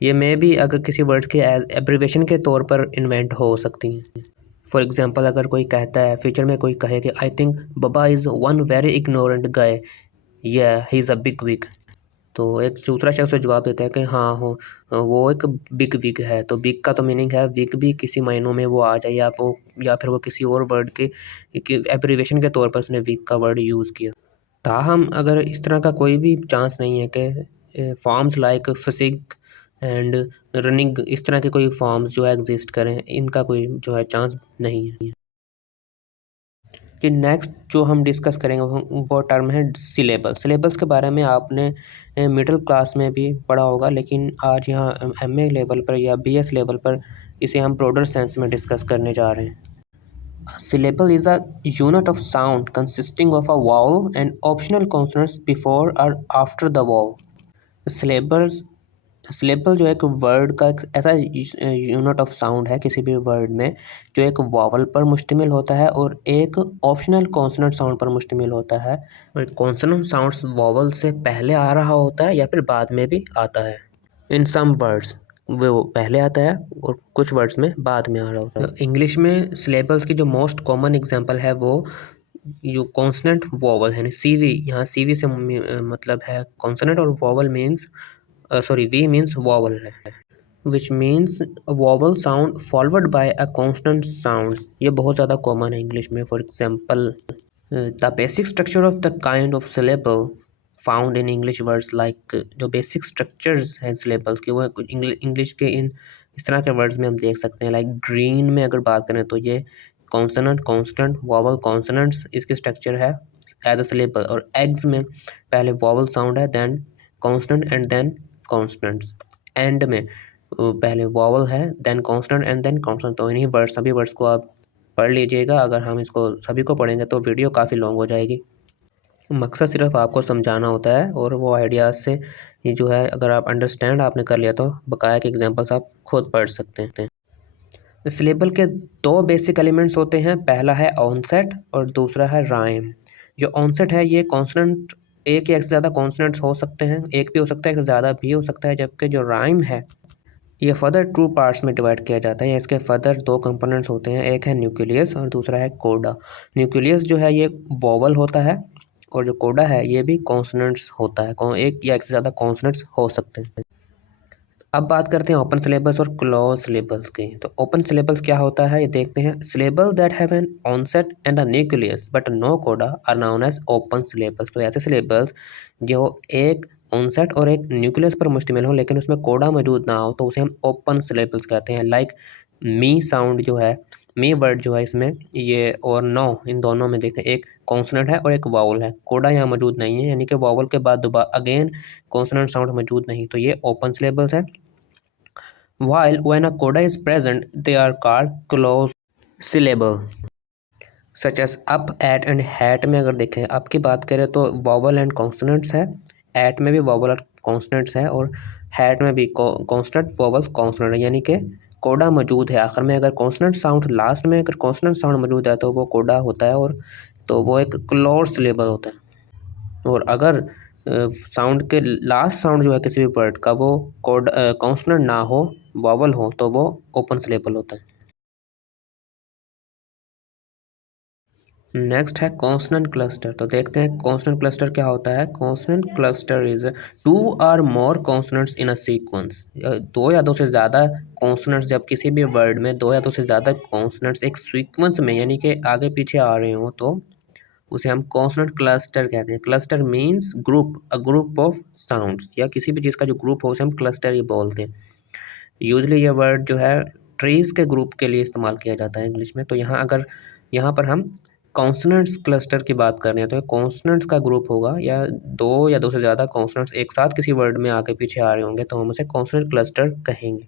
ये मे भी अगर किसी वर्ड के एब्रीवेशन के तौर पर इन्वेंट हो सकती हैं। फॉर एग्जांपल अगर कोई कहता है, फ्यूचर में कोई कहे कि I think baba is one very ignorant guy, या he is a big wig, तो एक दूसरा शख्स जवाब देता है कि हाँ हो वो एक बिग विग है। तो बिग का तो मीनिंग है विग भी किसी मायनों में वो आ जाए, या फिर वो किसी और वर्ड के एब्रीवेशन के तौर पर उसने विग का वर्ड यूज़ किया। ताहम अगर इस तरह का कोई भी चांस नहीं है कि forms like physic and running इस तरह के कोई फॉर्म्स जो है एग्जिस्ट करें, इनका कोई जो है चांस नहीं है। कि नेक्स्ट जो हम डिस्कस करेंगे वो टर्म है सिलेबल। सिलेबल्स के बारे में आपने मिडिल क्लास में भी पढ़ा होगा, लेकिन आज यहाँ एमए लेवल पर या बीएस लेवल पर इसे हम ब्रॉडर सेंस में डिस्कस करने जा रहे हैं। Syllable is a unit of sound consisting of a vowel and optional consonants before or after the vowel. Syllables syllable जो है एक वर्ड का एक ऐसा यूनिट ऑफ साउंड है किसी भी वर्ड में जो एक वावल पर मुश्तमिल होता है और एक ऑप्शनल कॉन्सोनेंट साउंड पर मुश्तमिल होता है। और कॉन्सोनेंट साउंड्स वावल से पहले आ रहा होता है या फिर बाद में भी आता है। इन सम वर्ड्स वो पहले आता है और कुछ वर्ड्स में बाद में आ रहा होता है। इंग्लिश में सिलेबल्स की जो मोस्ट कॉमन एग्जांपल है वो जो कॉन्सोनेंट वोवल है, सीवी। यहाँ सीवी से मतलब है कॉन्सोनेंट और vowel means V means vowel है, which means vowel sound followed by a consonant sound. ये बहुत ज़्यादा कॉमन है इंग्लिश में। For example the basic structure of the kind of syllable found in English words like, जो basic structures हैं syllables के वो इंग्लिश के इन इस तरह के वर्ड्स में हम देख सकते हैं। लाइक ग्रीन में अगर बात करें तो ये कॉन्सोनेंट कॉन्स्टेंट वोवल कॉन्सोनेंट्स इसकी स्ट्रक्चर है एज अ सिलेबल। और एग्स में पहले वोवल साउंड है then constant and then constants. End में पहले वोवल है then constant and then constant. तो इन्हीं वर्ड सभी वर्ड्स को आप पढ़ लीजिएगा। अगर हम इसको सभी को पढ़ेंगे तो वीडियो काफ़ी लॉन्ग हो जाएगी। मकसद सिर्फ आपको समझाना होता है और वो आइडियाज़ से ये जो है अगर आप अंडरस्टैंड आपने कर लिया तो बकाया के एग्जांपल्स आप खुद पढ़ सकते हैं। सिलेबल के दो बेसिक एलिमेंट्स होते हैं, पहला है ऑनसेट और दूसरा है राइम। जो ऑनसेट है ये कॉन्सोनेंट एक या एक से ज़्यादा कॉन्सोनेंट्स हो सकते हैं, एक भी हो सकता है एक से ज़्यादा भी हो सकता है। जबकि जो राइम है ये फर्दर टू पार्ट्स में डिवाइड किया जाता है। इसके फर्दर दो कंपोनेंट्स होते हैं, एक है न्यूक्लियस और दूसरा है कोडा। न्यूक्लियस जो है ये वोवल होता है और जो कोडा है ये भी कॉन्सोनेंट्स होता है। एक या एक से ज़्यादा कॉन्सोनेंट्स हो सकते हैं। अब बात करते हैं ओपन सिलेबल्स और क्लोज सिलेबल्स की। तो ओपन सिलेबल्स क्या होता है ये देखते हैं। Syllable that have an onset and a nucleus but no coda are known as open syllables. तो ऐसे सिलेबल्स जो एक ऑनसेट और एक न्यूक्लियस पर मुश्तमिल हो लेकिन उसमें कोडा मौजूद ना हो तो उसे हम ओपन सिलेबल्स कहते हैं। लाइक मी साउंड जो है, मी वर्ड जो है इसमें ये और नो, इन दोनों में देखें एक कॉन्सोनेंट है और एक वावल है। कोडा यहाँ मौजूद नहीं है, यानी कि वावल के बाद दोबारा अगेन कॉन्सोनेंट साउंड मौजूद नहीं, तो ये ओपन सिलेबल्स है। While when a coda is present, they are called closed syllable. Such as up, at and hat में अगर देखें up की बात करें तो vowel and consonants है, at में भी vowel और consonants है और hat में भी consonant vowel consonant है, यानी कि कोडा मौजूद है। आखिर में अगर कॉन्सोनेंट साउंड लास्ट में अगर कॉन्सोनेंट साउंड मौजूद है तो वो कोडा होता है और तो वो एक क्लोज सिलेबल होता है। और अगर साउंड के लास्ट साउंड जो है किसी भी वर्ड का वो कोड कॉन्सोनेंट ना हो, वावल हो, तो वो ओपन सिलेबल होता है। नेक्स्ट है कॉन्सोनेंट क्लस्टर। तो देखते हैं कॉन्सोनेंट क्लस्टर क्या होता है। Consonant cluster is two or more consonants in a sequence. दो या दो से ज़्यादा कॉन्सोनेंट्स, जब किसी भी वर्ड में दो या दो से ज़्यादा कॉन्सोनेंट्स एक सीक्वेंस में यानी कि आगे पीछे आ रहे हो तो उसे हम कॉन्सोनेंट क्लस्टर कहते हैं। Cluster means group, a group of sounds, या किसी भी चीज़ का जो ग्रुप हो उसे हम क्लस्टर ही बोलते हैं। यूजली ये वर्ड जो है ट्रीज़ के ग्रुप के लिए इस्तेमाल किया जाता है इंग्लिश में। तो यहाँ अगर यहाँ पर हम कॉन्सोनेंट्स क्लस्टर की बात कर रहे हैं तो कॉन्सोनेंट्स का ग्रुप होगा या दो से ज़्यादा कॉन्सोनेंट्स एक साथ किसी वर्ड में आगे पीछे आ रहे होंगे तो हम उसे कॉन्सोनेंट क्लस्टर कहेंगे।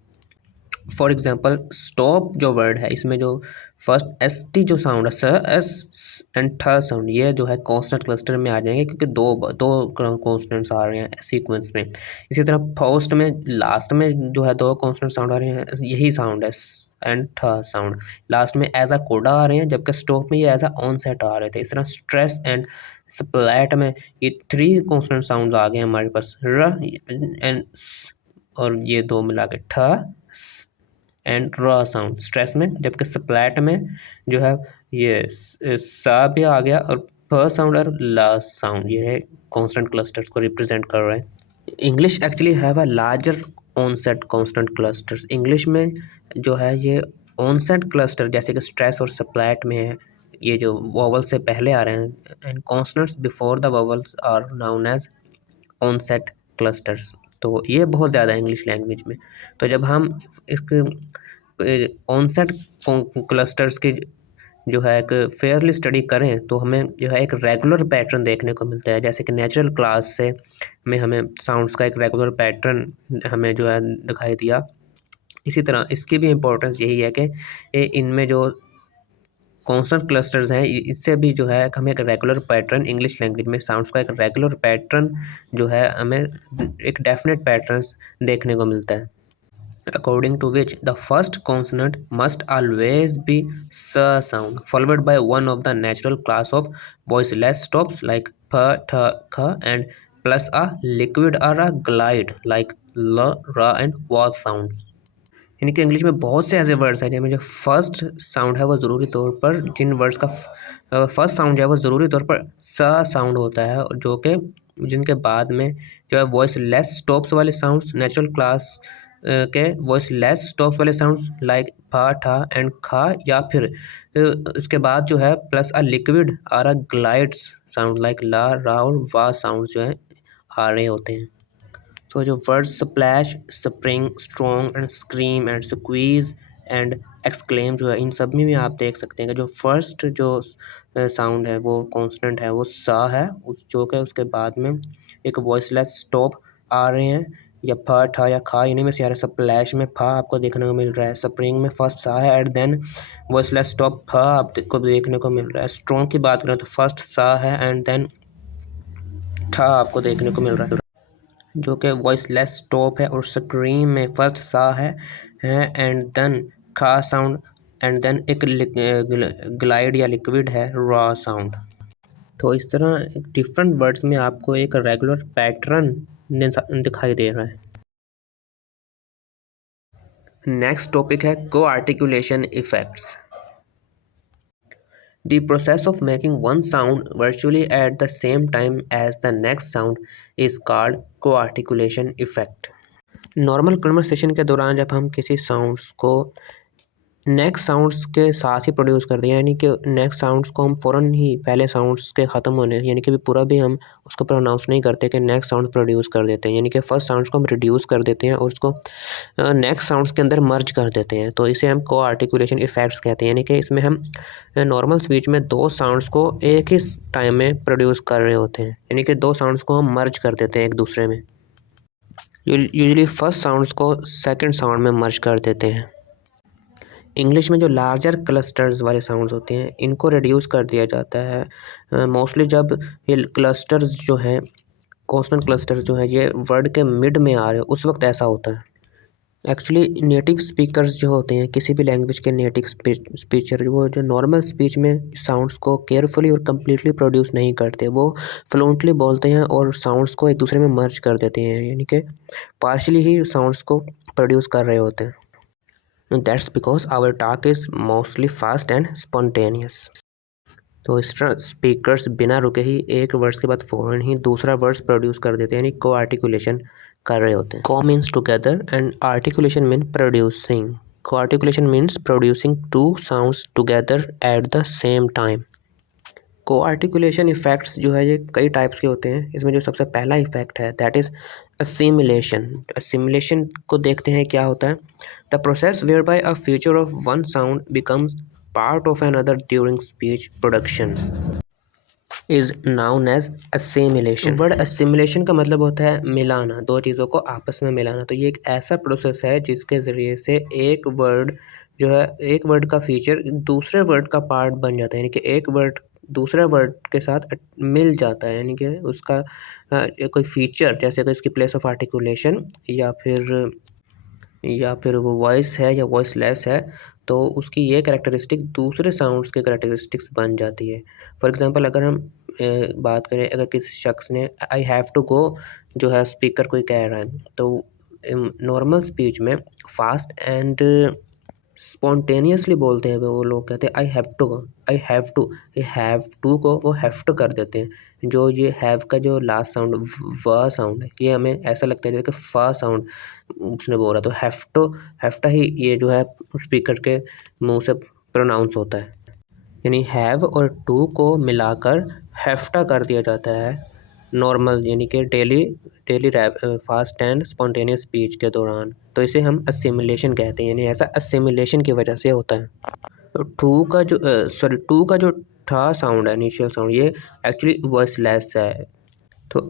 फॉर एग्जाम्पल स्टॉप जो वर्ड है इसमें जो फर्स्ट एस टी जो साउंड है स एस एंड थ साउंड, ये जो है कॉन्सोनेंट क्लस्टर में आ जाएंगे क्योंकि दो दो कॉन्सोनेंट्स आ रहे हैं सीक्वेंस में। इसी तरह फर्स्ट में लास्ट में जो है दो कॉन्सोनेंट साउंड आ रहे हैं, यही साउंड है एंड थ साउंड, लास्ट में एज अ कोडा आ रहे हैं जबकि स्टॉप में ये एज अ ऑन सेट आ रहे थे। इस तरह स्ट्रेस एंड स्प्लैट में ये थ्री कॉन्सोनेंट साउंड आ गए हमारे पास र एंड और ये दो मिला के ठ एंड र साउंड स्ट्रेस में, जबकि स्प्लैट में जो है ये सा भी आ गया और फ साउंड और ला साउंड, ये है कॉन्स्टेंट क्लस्टर्स को रिप्रेजेंट कर रहे हैं। English actually have a larger onset constant clusters. English में जो है ये ऑनसेट क्लस्टर जैसे कि स्ट्रेस और स्प्लैट में है, ये जो वोवल से पहले आ रहे हैं and consonants before the vowels are known as onset clusters. तो ये बहुत ज़्यादा है इंग्लिश लैंग्वेज में। तो जब हम एक ऑनसेट क्लस्टर्स की जो है एक फेयरली स्टडी करें तो हमें जो है एक रेगुलर पैटर्न देखने को मिलता है, जैसे कि नेचुरल क्लास से में हमें साउंड्स का एक रेगुलर पैटर्न हमें जो है दिखाई दिया। इसी तरह इसकी भी इम्पोर्टेंस यही है कि इनमें जो कॉन्सोनेंट क्लस्टर्स हैं इससे भी जो है हमें एक रेगुलर पैटर्न इंग्लिश लैंग्वेज में साउंड्स का एक रेगुलर पैटर्न जो है हमें एक डेफिनेट पैटर्न देखने को मिलता है, according to which the first consonant must always be s sound followed by one of the natural class of voiceless stops like p, th, th and plus a liquid or a glide like l, r and w sounds। यानी कि English में बहुत से ऐसे words हैं जिनमें जो first sound है वो ज़रूरी तौर पर जिन वर्ड्स का फर्स्ट साउंड है वो ज़रूरी तौर पर स साउंड होता है, और जो कि जिनके बाद में जो है वॉइस लेस स्टॉप्स वाले साउंड्स नेचुरल क्लास के वॉइस लेस स्टॉप्स वाले साउंड्स लाइक फा ठा एंड खा, या फिर उसके बाद जो है प्लस अ लिक्विड और अ ग्लाइड्स साउंड लाइक ला रा और वा साउंड जो है आ रहे होते हैं। तो जो word splash, spring, strong and scream and squeeze and exclaim जो है इन सब में भी आप देख सकते हैं कि जो फर्स्ट जो साउंड है वो कॉन्स्टेंट है वो सा है, उस जो कि उसके बाद में एक वॉइसलेस स्टॉप आ रहे हैं या फ ठा या खा, इन्हीं में से आ रहा है। स्प्लैश में फा आपको देखने को मिल रहा है, स्प्रिंग में फर्स्ट सा है एंड देन वॉइसलेस स्टॉप फ आपको देखने को मिल रहा है। स्ट्रॉन्ग की बात करें तो फर्स्ट सा है एंड देन ठा आपको देखने को मिल रहा है जो कि वॉइसलेस स्टॉप है, और स्क्रीम में फर्स्ट सा है एंड देन खा साउंड एंड देन एक ग्लाइड या लिक्विड है रॉ साउंड। तो इस तरह डिफरेंट वर्ड्स में आपको एक रेगुलर पैटर्न दिखाई दे रहा है। नेक्स्ट टॉपिक है को articulation effects. The process of making one sound virtually at the same time as the next sound is called co-articulation effect. Normal conversation के दौरान जब हम किसी साउंड्स को नेक्स्ट साउंड्स के साथ ही प्रोड्यूस करते हैं, यानी कि नेक्स्ट साउंड्स को हम फ़ौरन ही पहले साउंड्स के ख़त्म होने, यानी कि पूरा भी हम उसको प्रोनाउंस नहीं करते कि नेक्स्ट साउंड प्रोड्यूस कर देते हैं, यानी कि फर्स्ट साउंड्स को हम रिड्यूस कर देते हैं और उसको नेक्स्ट साउंड्स के अंदर मर्ज कर देते हैं। तो इसे हम को आर्टिकुलेशन इफ़ेक्ट्स कहते हैं, यानी कि इसमें हम नॉर्मल स्पीच में दो साउंड्स को एक ही टाइम में प्रोड्यूस कर रहे होते हैं, यानी कि दो साउंड्स को हम मर्ज कर देते हैं एक दूसरे में। यूजुअली फर्स्ट साउंड्स को सेकंड साउंड में मर्ज कर देते हैं। इंग्लिश में जो लार्जर क्लस्टर्स वाले साउंड्स होते हैं इनको रिड्यूस कर दिया जाता है मोस्टली जब ये क्लस्टर्स जो हैं, कॉन्सोनेंट क्लस्टर जो है, ये वर्ड के मिड में आ रहे हो उस वक्त ऐसा होता है। एक्चुअली नेटिव स्पीकर्स जो होते हैं, किसी भी लैंग्वेज के नेटिव स्पीचर, वो जो नॉर्मल स्पीच में साउंड्स को केयरफुली और कम्प्लीटली प्रोड्यूस नहीं करते, वो फ्लुएंटली बोलते हैं और साउंड्स को एक दूसरे में मर्ज कर देते हैं, यानी कि पार्शली ही साउंड्स को प्रोड्यूस कर रहे होते हैं। That's because our talk is mostly fast and spontaneous. तो इस तरह स्पीकर्स बिना रुके ही एक वर्ड्स के बाद फ़ौरन ही दूसरा वर्ड्स प्रोड्यूस कर देते हैं, यानी को आर्टिकुलेशन कर रहे होते हैं। Co means together and articulation mean producing. Co articulation means producing two sounds together at the same time. Co articulation effects जो है ये कई टाइप्स के होते हैं। इसमें जो सबसे पहला इफ़ेक्ट है दैट इज़ असिमिलेशन। असिमिलेशन को देखते हैं क्या होता है। The process whereby a feature of one sound becomes part of another during speech production is known as assimilation. Word assimilation का मतलब होता है मिलाना, दो चीज़ों को आपस में मिलाना। तो ये एक ऐसा प्रोसेस है जिसके ज़रिए से एक वर्ड जो है, एक वर्ड का फीचर दूसरे वर्ड का पार्ट बन जाता है, यानी कि एक वर्ड दूसरे वर्ड के साथ मिल जाता है, यानी कि उसका कोई फीचर, जैसे कि इसकी प्लेस ऑफ आर्टिकुलेशन या फिर वो वॉइस है या वॉइसलेस है, तो उसकी ये कैरेक्टरिस्टिक दूसरे साउंड्स के कैरेक्टरिस्टिक्स बन जाती है। फॉर एग्जांपल अगर हम बात करें, अगर किसी शख्स ने आई हैव टू गो जो है स्पीकर कोई कह रहा है, तो नॉर्मल स्पीच में फास्ट एंड स्पॉन्टेनियसली बोलते हैं वो लोग, कहते हैं I have to go, I have to, ये हैव टू को वो हैव टू कर देते हैं। जो ये हैव का जो लास्ट साउंड व साउंड है, ये हमें ऐसा लगता है जैसे कि फ साउंड उसने बोला, तो हैफ्टा ही ये जो है स्पीकर के मुंह से प्रोनाउंस होता है, यानी हैव और टू को मिलाकर हैफ्टा कर दिया जाता है नॉर्मल, यानी कि daily fast and spontaneous speech के दौरान। तो इसे हम असिमिलेशन कहते हैं, यानी ऐसा असिमिलेशन की वजह से होता है। तो टू का जो था साउंड है, इनिशियल साउंड, ये एक्चुअली वॉइसलेस है। तो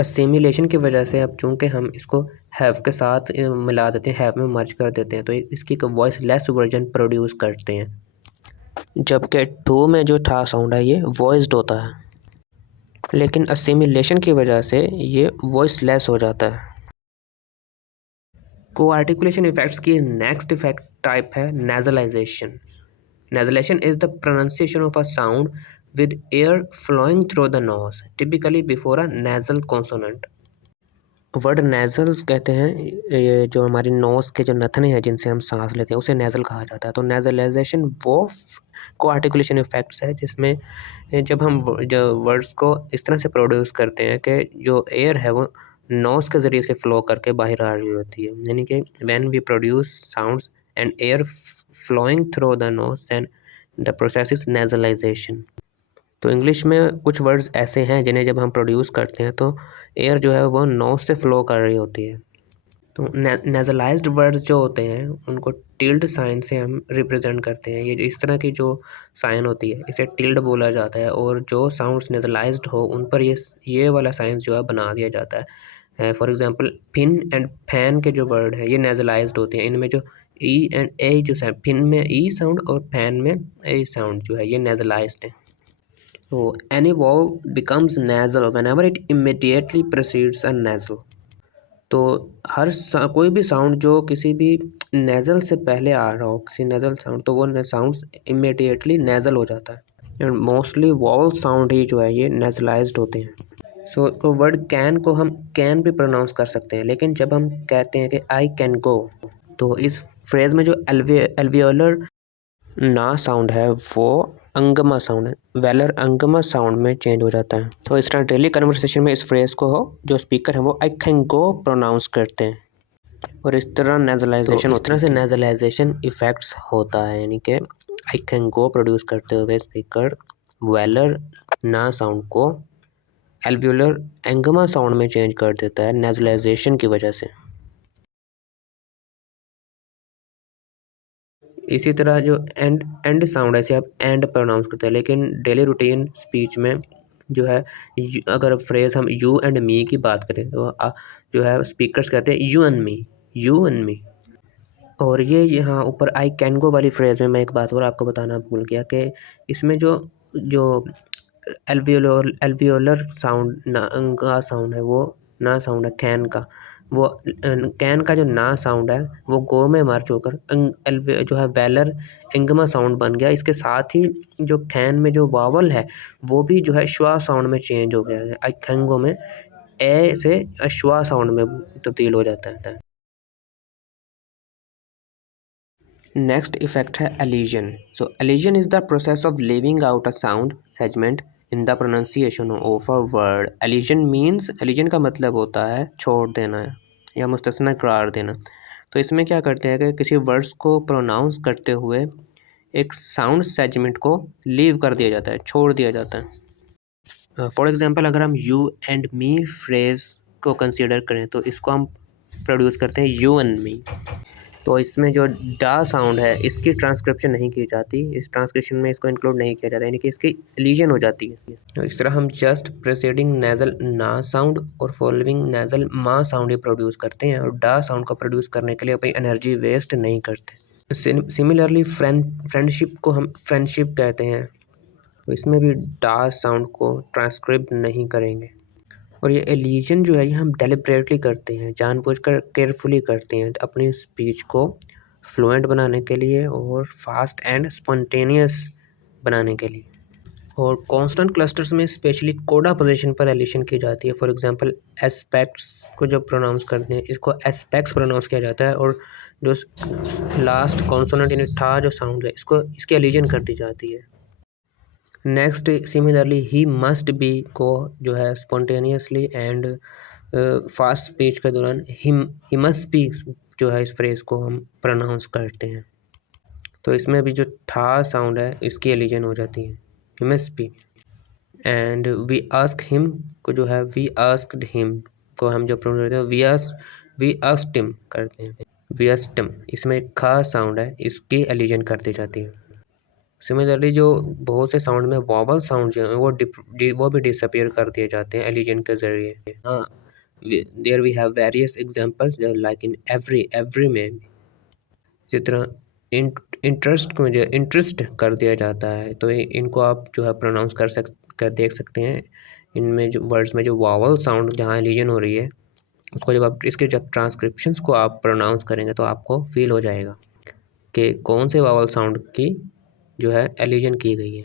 असिमिलेशन की वजह से अब चूँकि हम इसको हैव के साथ मिला देते हैं, हैव में मर्ज कर देते हैं, तो इसकी एक वॉइसलेस वर्जन प्रोड्यूस करते हैं, जबकि टू में जो था साउंड है ये वॉइस्ड होता है, लेकिन असिमिलेशन की वजह से ये वॉइसलेस हो जाता है। को आर्टिकुलेशन इफेक्ट्स की नेक्स्ट इफेक्ट टाइप है नेजलाइजेशन। Nasalization is the pronunciation of a sound with air flowing through the nose, typically before a nasal consonant. Word nasals कहते हैं, ये जो हमारी नोज के जो नथने हैं जिनसे हम सांस लेते हैं उसे नेजल कहा जाता है। तो नेजलाइजेशन वो को आर्टिकुलेशन इफेक्ट्स है जिसमें जब हम जो वर्ड्स को इस तरह से प्रोड्यूस करते हैं कि जो एयर है वो नोज के ज़रिए से फ्लो करके बाहर आ रही होती है, यानी कि when we produce sounds and air flowing through the nose, then the process is nasalization. तो इंग्लिश में कुछ वर्ड्स ऐसे हैं जिन्हें जब हम प्रोड्यूस करते हैं तो एयर जो है वो नोज से फ्लो कर रही होती है। तो नेजलाइज्ड वर्ड्स जो होते हैं उनको टिल्ड साइन से हम रिप्रेजेंट करते हैं। ये इस तरह की जो साइन होती है इसे टिल्ड बोला जाता है, और जो साउंड्स नेजलाइज्ड हो उन पर ये वाला साइंस जो है बना दिया जाता है। For example fin and fan के जो वर्ड हैं ये नेजलाइज्ड होते हैं, इनमें जो ई एंड ए जो है, फिन में ई साउंड और फैन में ए साउंड जो है ये नेजलाइज्ड है। तो any vowel becomes nasal whenever it immediately precedes a nasal. तो कोई भी साउंड जो किसी भी नेजल से पहले आ रहा हो, किसी नेजल साउंड, तो वो साउंड इमीडिएटली नेजल हो जाता है। एंड मोस्टली वॉवल साउंड ही जो है ये नेजलाइज्ड होते हैं। तो वर्ड कैन को हम कैन भी प्रोनाउंस कर सकते हैं, लेकिन जब हम कहते हैं कि आई कैन गो, तो इस फ्रेज में जो एल्वियोलर ना साउंड है वो अंगमा साउंड है, वेलर अंगमा साउंड में चेंज हो जाता है। तो इस तरह डेली कन्वर्सेशन में इस फ्रेज को जो स्पीकर है वो आई कैन गो प्रोनाउंस करते हैं। और इस तरह नेजलाइजेशन इस तरह से नेजलाइजेशन इफेक्ट्स होता है, यानी कि आई कैन गो प्रोड्यूस करते हुए स्पीकर वेलर ना साउंड को एल्व्यूलर एंगमा साउंड में चेंज कर देता है नेजलाइजेशन की वजह से। इसी तरह जो एंड साउंड है, इसे आप एंड प्रोनाउंस करते हैं, लेकिन डेली रूटीन स्पीच में जो है अगर फ्रेज हम यू एंड मी की बात करें तो जो है स्पीकर्स कहते हैं you and me, you and me. और ये यहाँ ऊपर आई कैन गो वाली फ्रेज में मैं एक बात और आपको बताना भूल गया कि इसमें जो जो एल्वियोलर साउंड ना का साउंड है, वो ना साउंड है कैन का, वो कैन का जो ना साउंड है वो गो में मर्ज होकर जो है वेलर इंगमा साउंड बन गया। इसके साथ ही जो कैन में जो वावल है वो भी जो है श्वा साउंड में चेंज हो गया है। आई कैंगो में ए से श्वा साउंड में तब्दील हो जाता है। नेक्स्ट इफेक्ट है Alison. So Alison is the process of leaving out a sound segment in the pronunciation of a word. Alison means, Alison का मतलब होता है छोड़ देना या मुस्तस्ना करार देना। तो इसमें क्या करते हैं कि किसी वर्ड्स को प्रोनाउंस करते हुए एक साउंड सेगमेंट को लीव कर दिया जाता है, छोड़ दिया जाता है। फॉर एग्जांपल अगर हम यू एंड मी फ्रेज को कंसीडर करें तो इसको हम प्रोड्यूस करते हैं यू एंड मी। तो इसमें जो डा साउंड है इसकी ट्रांसक्रिप्शन नहीं की जाती, इस ट्रांसक्रिप्शन में इसको इंक्लूड नहीं किया जाता, यानी कि इसकी एलिजन हो जाती है। तो इस तरह हम जस्ट प्रेसीडिंग नेजल ना साउंड और फॉलोइंग नेजल मा साउंड ही प्रोड्यूस करते हैं और डा साउंड को प्रोड्यूस करने के लिए कोई एनर्जी वेस्ट नहीं करते। सिमिलरली फ्रेंडशिप को हम फ्रेंडशिप कहते हैं, तो इसमें भी डा साउंड को ट्रांसक्रिप्ट नहीं करेंगे। और ये एलिजन जो है ये हम डेलिब्रेटली करते हैं, जानबूझकर केयरफुली करते हैं अपनी स्पीच को फ्लुएंट बनाने के लिए और फास्ट एंड स्पॉन्टेनियस बनाने के लिए। और कॉन्स्टेंट क्लस्टर्स में स्पेशली कोडा पोजीशन पर एलिशन की जाती है। फॉर एग्जांपल एस्पेक्ट्स को जब प्रोनाउंस करते हैं इसको एस्पेक्ट्स प्रोनाउंस किया जाता है, और जो लास्ट कॉन्सोनेंट यानी ठा जो साउंड है इसको इसकी एलिजन कर दी जाती है। नेक्स्ट सिमिलरली ही मस्ट बी को जो है स्पॉन्टेनियसली एंड फास्ट स्पीच के दौरान ही मस्ट बी जो है इस फ्रेज को हम प्रोनाउंस करते हैं, तो इसमें भी जो ठा साउंड है इसकी एलिजन हो जाती है he must be. And we ask him को जो है वी आस्क्ड हिम को हम जो प्रोनाउंस करते हैं वी आस्क्ड हिम करते हैं, वी आस्क्ड हिम, इसमें खा साउंड है इसकी एलिजन कर दी जाती है। सिमिलरली जो बहुत से साउंड में वॉवल साउंड जो है वो भी डिसअपीयर कर दिए जाते हैं एलिजन के ज़रिए। हाँ, there we have various examples like in every में, जिस तरह इंटरेस्ट को जो इंटरेस्ट कर दिया जाता है, तो इनको आप जो है प्रोनाउंस कर देख सकते हैं। इनमें जो वर्ड्स में जो वॉवल साउंड जहाँ एलिजन हो रही है उसको जब आप इसके जब ट्रांसक्रिप्शंस को आप प्रोनाउंस करेंगे तो आपको फील हो जाएगा कि कौन से वॉवल साउंड की जो है एलिजन की गई है।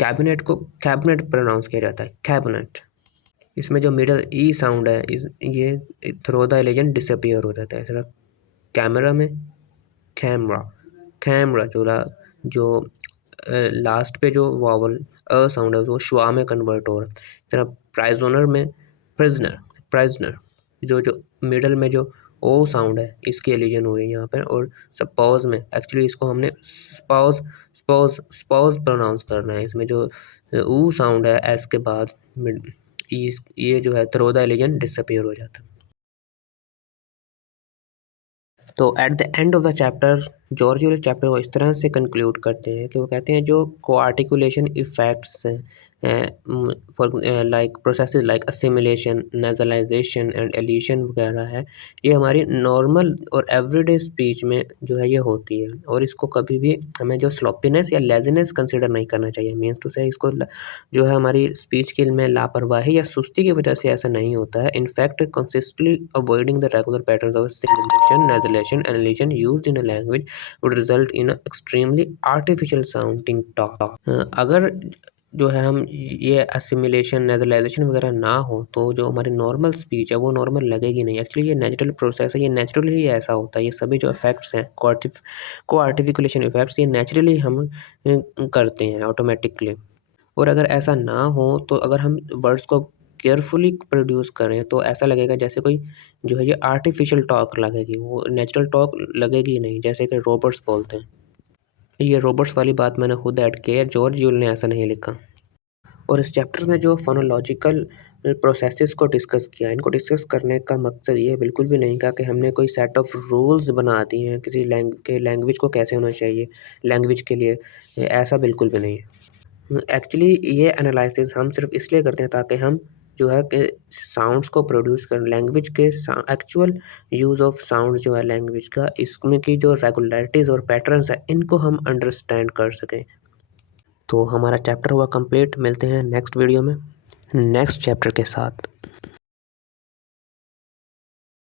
कैबिनेट को कैबिनेट प्रोनाउंस किया जाता है, कैबिनेट। इसमें जो मिडल ई साउंड है ये थ्रो द एलिजन डिसअपीयर हो जाता है। इस तरह कैमरा में कैमरा, कैमरा जो लास्ट पे जो वॉवल अ साउंड है वो श्वा में कन्वर्ट हो रहा है। इस तरह प्राइजनर में प्रिजनर, प्राइजनर जो मिडल में जो ओ साउंड है इसकी एलिजन हुई है यहाँ पर। और सपोज में एक्चुअली इसको हमने स्पाउस स्पाउस स्पाउस प्रोनाउंस करना है, इसमें जो ऊ साउंड है एस के बाद ये जो है थ्रो द एलिजन डिसअपीयर हो जाता है। तो at the end of the chapter George Yule's chapter को इस तरह से कंक्लूड करते हैं कि वो कहते हैं जो coarticulation effects for like processes like assimilation, nasalization and elision वगैरह है, ये हमारी नॉर्मल और एवरीडे स्पीच में जो है ये होती है, और इसको कभी भी हमें जो स्लॉपीनेस या लेजीनेस कंसिडर नहीं करना चाहिए। मीन्स टू से इसको जो है हमारी स्पीच स्किल में लापरवाही या सुस्ती की वजह से ऐसा नहीं होता है। In fact consistently avoiding the regular pattern of simulation, nasalization and elision used in a language would result in extremely artificial sounding talk. अगर जो है हम ये असिमिलेशन, नेजलाइजेशन वगैरह ना हो तो जो हमारी नॉर्मल स्पीच है वो नॉर्मल लगेगी नहीं। एक्चुअली ये नेचुरल प्रोसेस है, ये नेचुरली ही ऐसा होता है। ये सभी जो इफेक्ट्स हैं को आर्टिफिकुलेशन इफेक्ट्स ये नेचुरली हम करते हैं ऑटोमेटिकली। और अगर ऐसा ना हो तो अगर हम वर्ड्स को केयरफुली प्रोड्यूस करें तो ऐसा लगेगा जैसे कोई जो है ये आर्टिफिशियल टॉक लगेगी, वो नेचुरल टॉक लगेगी नहीं, जैसे कि रोबोट्स बोलते हैं। ये रोबोट्स वाली बात मैंने खुद ऐड की है, जॉर्ज यूल ने ऐसा नहीं लिखा। और इस चैप्टर में जो फोनोलॉजिकल प्रोसेसेस को डिस्कस किया, इनको डिस्कस करने का मकसद ये बिल्कुल भी नहीं कहा कि हमने कोई सेट ऑफ रूल्स बना दिए हैं किसी लैंग्वेज को कैसे होना चाहिए लैंग्वेज के लिए, ऐसा बिल्कुल भी नहीं है। एक्चुअली ये एनालिसिस हम सिर्फ इसलिए करते हैं ताकि हम जो है कि साउंड्स को प्रोड्यूस कर लैंग्वेज के एक्चुअल यूज़ ऑफ साउंड जो है लैंग्वेज का, इसमें की जो रेगुलरिटीज़ और पैटर्न्स है इनको हम अंडरस्टैंड कर सकें। तो हमारा चैप्टर हुआ कंप्लीट। मिलते हैं नेक्स्ट वीडियो में नेक्स्ट चैप्टर के साथ।